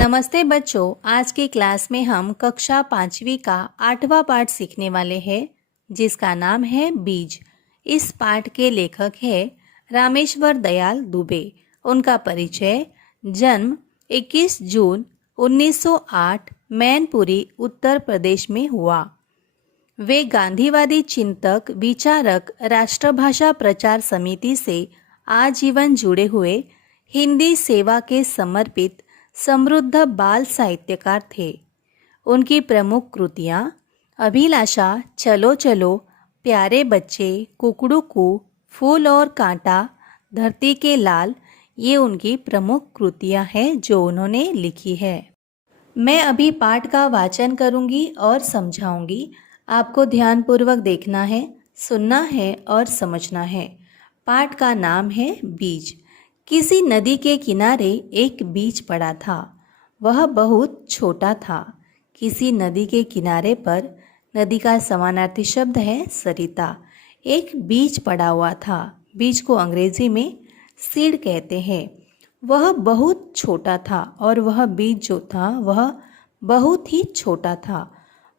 नमस्ते बच्चों। आज की क्लास में हम कक्षा 5वीं का 8वां पाठ सीखने वाले हैं, जिसका नाम है बीज। इस पाठ के लेखक है रामेश्वर दयाल दुबे। उनका परिचय: जन्म 21 जून 1908 मैनपुरी, उत्तर प्रदेश में हुआ। वे गांधीवादी चिंतक, विचारक, राष्ट्रभाषा प्रचार समिति से आजीवन जुड़े हुए हिंदी सेवा के समर्पित समृद्ध बाल साहित्यकार थे। उनकी प्रमुख कृतियाँ अभिलाषा, चलो चलो, प्यारे बच्चे, कुकड़ू, फूल और कांटा, धरती के लाल, ये उनकी प्रमुख कृतियाँ हैं जो उन्होंने लिखी है। मैं अभी पाठ का वाचन करूँगी और समझाऊँगी। आपको ध्यानपूर्वक देखना है, सुनना है और समझना है। पाठ का नाम है बीज। किसी नदी के किनारे एक बीज पड़ा था। वह बहुत छोटा था। किसी नदी के किनारे पर, नदी का समानार्थी शब्द है सरिता, एक बीज पड़ा हुआ था। बीज को अंग्रेजी में सीड कहते हैं। वह बहुत छोटा था और वह बीज जो था वह बहुत ही छोटा था।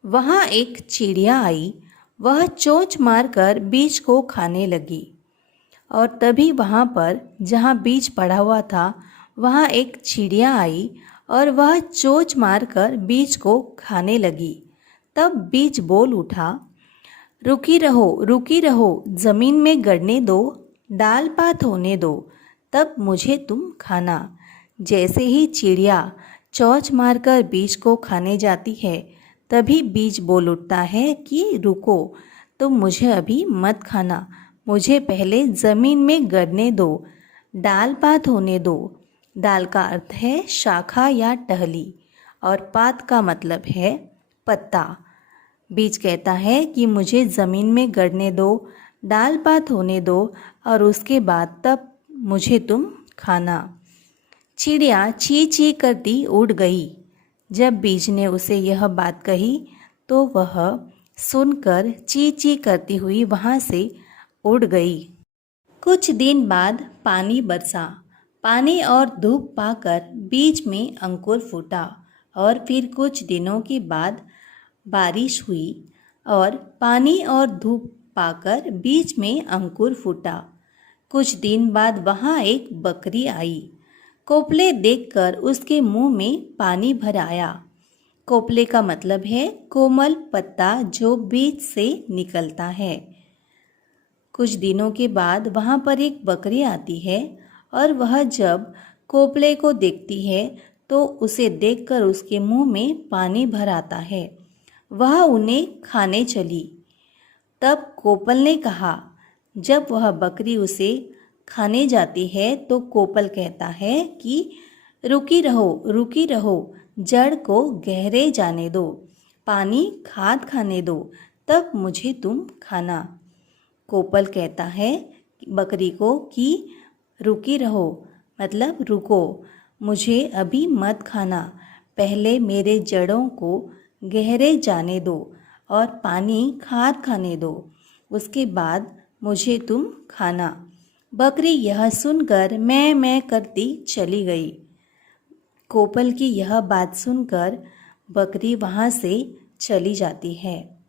वहाँ एक चिड़िया आई। वह चोंच मारकर बीज को खाने लगी। और तभी वहाँ पर, जहाँ बीज पड़ा हुआ था, वहाँ एक चिड़िया आई और वह चोंच मारकर बीज को खाने लगी। तब बीज बोल उठा, रुकी रहो, ज़मीन में गड़ने दो, डाल पात होने दो, तब मुझे तुम खाना। जैसे ही चिड़िया चोंच मारकर बीज को खाने जाती है, तभी बीज बोल उठता है कि रुको, तुम मुझे अभी मत खाना, मुझे पहले ज़मीन में गड़ने दो, डाल पात होने दो। डाल का अर्थ है शाखा या टहली और पात का मतलब है पत्ता। बीज कहता है कि मुझे ज़मीन में गड़ने दो, डाल पात होने दो और उसके बाद तब मुझे तुम खाना। चिड़िया ची ची करती उड़ गई। जब बीज ने उसे यह बात कही तो वह सुनकर ची ची करती हुई वहाँ से उड़ गई। कुछ दिन बाद पानी बरसा। पानी और धूप पाकर बीज में अंकुर फूटा और फिर कुछ दिनों के बाद बारिश हुई और पानी और धूप पाकर बीज में अंकुर फूटा। कुछ दिन बाद वहाँ एक बकरी आई। कोपले देखकर उसके मुंह में पानी भर आया। कोपले का मतलब है कोमल पत्ता जो बीज से निकलता है। कुछ दिनों के बाद वहाँ पर एक बकरी आती है और वह जब कोपले को देखती है तो उसे देखकर उसके मुंह में पानी भर आता है। वह उन्हें खाने चली। तब कोपल ने कहा, जब वह बकरी उसे खाने जाती है तो कोपल कहता है कि रुकी रहो, जड़ को गहरे जाने दो, पानी खाद खाने दो, तब मुझे तुम खाना। कोपल कहता है बकरी को कि रुकी रहो, मतलब रुको, मुझे अभी मत खाना, पहले मेरे जड़ों को गहरे जाने दो और पानी खाद खाने दो, उसके बाद मुझे तुम खाना। बकरी यह सुनकर मैं करती चली गई। कोपल की यह बात सुनकर बकरी वहाँ से चली जाती है।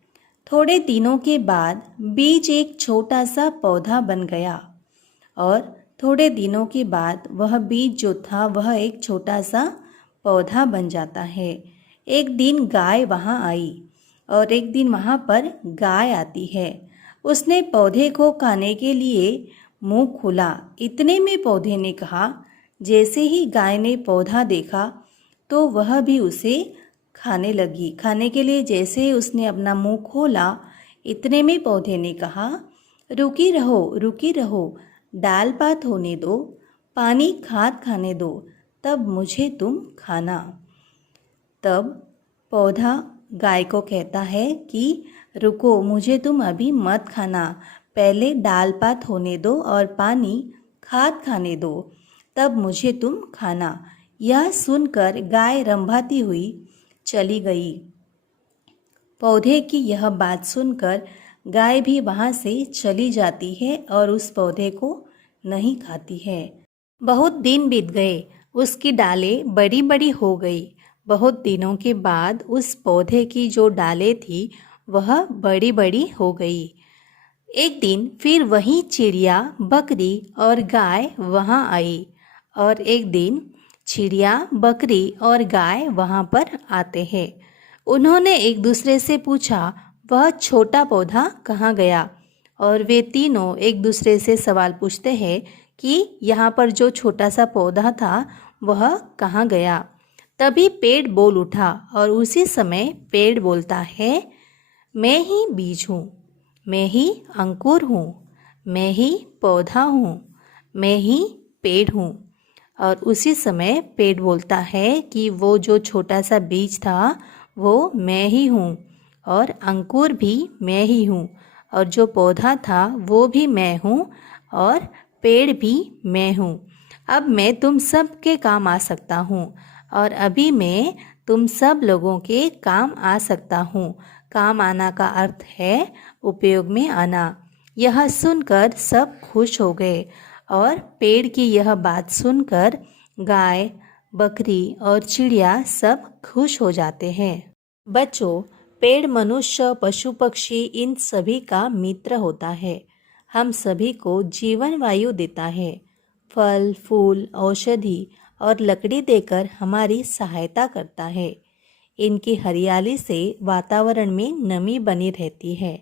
थोड़े दिनों के बाद बीज एक छोटा सा पौधा बन गया और थोड़े दिनों के बाद वह बीज जो था वह एक छोटा सा पौधा बन जाता है। एक दिन गाय वहाँ आई और एक दिन वहाँ पर गाय आती है। उसने पौधे को खाने के लिए मुंह खोला। इतने में पौधे ने कहा, जैसे ही गाय ने पौधा देखा तो वह भी उसे खाने लगी। खाने के लिए जैसे ही उसने अपना मुंह खोला, इतने में पौधे ने कहा, रुकी रहो, डाल पात होने दो, पानी खाद खाने दो, तब मुझे तुम खाना। तब पौधा गाय को कहता है कि रुको, मुझे तुम अभी मत खाना, पहले डाल पात होने दो और पानी खाद खाने दो, तब मुझे तुम खाना। यह सुनकर गाय रंभाती हुई चली गई। पौधे की यह बात सुनकर गाय भी वहाँ से चली जाती है और उस पौधे को नहीं खाती है। बहुत दिन बीत गए। उसकी डालें बड़ी बड़ी हो गई। बहुत दिनों के बाद उस पौधे की जो डालें थी वह बड़ी बड़ी हो गई। एक दिन फिर वही चिड़िया, बकरी और गाय वहाँ आई। और एक दिन चिड़िया, बकरी और गाय वहाँ पर आते हैं। उन्होंने एक दूसरे से पूछा, वह छोटा पौधा कहाँ गया? और वे तीनों एक दूसरे से सवाल पूछते हैं कि यहाँ पर जो छोटा सा पौधा था वह कहाँ गया? तभी पेड़ बोल उठा और उसी समय पेड़ बोलता है, मैं ही बीज हूँ, मैं ही अंकुर हूँ, मैं ही पौधा हूँ, मैं ही पेड़ हूँ। और उसी समय पेड़ बोलता है कि वो जो छोटा सा बीज था वो मैं ही हूँ, और अंकुर भी मैं ही हूँ, और जो पौधा था वो भी मैं हूँ, और पेड़ भी मैं हूँ। अब मैं तुम सब के काम आ सकता हूँ, और अभी मैं तुम सब लोगों के काम आ सकता हूँ। काम आना का अर्थ है उपयोग में आना। यह सुनकर सब खुश हो गए, और पेड़ की यह बात सुनकर गाय, बकरी और चिड़िया सब खुश हो जाते हैं। बच्चों, पेड़ मनुष्य, पशु पक्षी इन सभी का मित्र होता है। हम सभी को जीवन वायु देता है। फल, फूल, औषधि और लकड़ी देकर हमारी सहायता करता है। इनकी हरियाली से वातावरण में नमी बनी रहती है,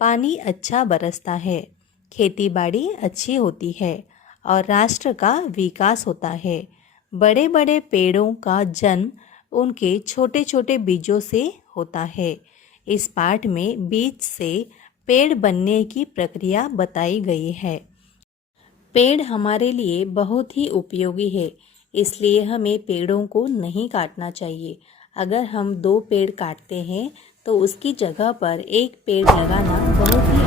पानी अच्छा बरसता है, खेती बाड़ी अच्छी होती है और राष्ट्र का विकास होता है। बड़े बड़े पेड़ों का जन्म उनके छोटे छोटे बीजों से होता है। इस पाठ में बीज से पेड़ बनने की प्रक्रिया बताई गई है। पेड़ हमारे लिए बहुत ही उपयोगी है, इसलिए हमें पेड़ों को नहीं काटना चाहिए। अगर हम 2 पेड़ काटते हैं तो उसकी जगह पर एक पेड़ लगाना बहुत ही